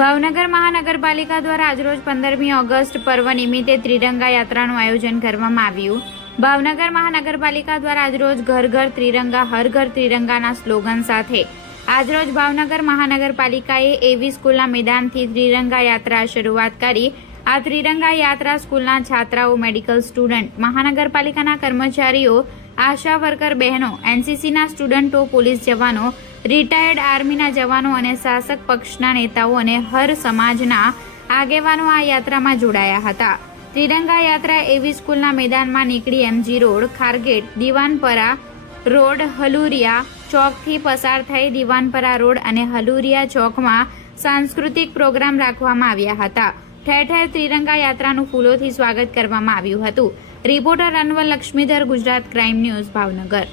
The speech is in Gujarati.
ભાવનગર મહાનગરપાલિકા દ્વારા આજરોજ પંદરમી ઓગસ્ટ પર્વ નિમિત્તે ત્રિરંગા યાત્રાનું આયોજન કરવામાં આવ્યું. ભાવનગર મહાનગરપાલિકા દ્વારા આજરોજ ઘર ઘર ત્રિરંગા, હર ઘર ત્રિરંગાના સ્લોગન સાથે આજરોજ ભાવનગર મહાનગરપાલિકાએ એવી સ્કૂલના મેદાનથી ત્રિરંગા યાત્રા શરૂઆત કરી. આ ત્રિરંગા યાત્રા સ્કૂલના છાત્રાઓ, મેડિકલ સ્ટુડન્ટ, મહાનગરપાલિકાના કર્મચારીઓ આશા વર્કર બહેનો, એનસીસીના સ્ટુડન્ટો, પોલીસ જવાનો, રિટાયર્ડ આર્મીના જવાનો અને શાસક પક્ષના નેતાઓ અને હર સમાજના આગેવાનો આ યાત્રામાં જોડાયા હતા. ત્રિરંગા યાત્રા એવી સ્કૂલના મેદાનમાં નીકળી MG road, Khargate, Diwanpara road, Haluria ચોકથી પસાર થઈ દિવાનપરા રોડ અને હલુરિયા ચોકમાં સાંસ્કૃતિક પ્રોગ્રામ રાખવામાં આવ્યા હતા. ઠેર ઠેર ત્રિરંગા યાત્રાનું ફૂલોથી સ્વાગત કરવામાં આવ્યું હતું. Reporter Anwar Laxmidhar Gujarat crime news Bhavnagar.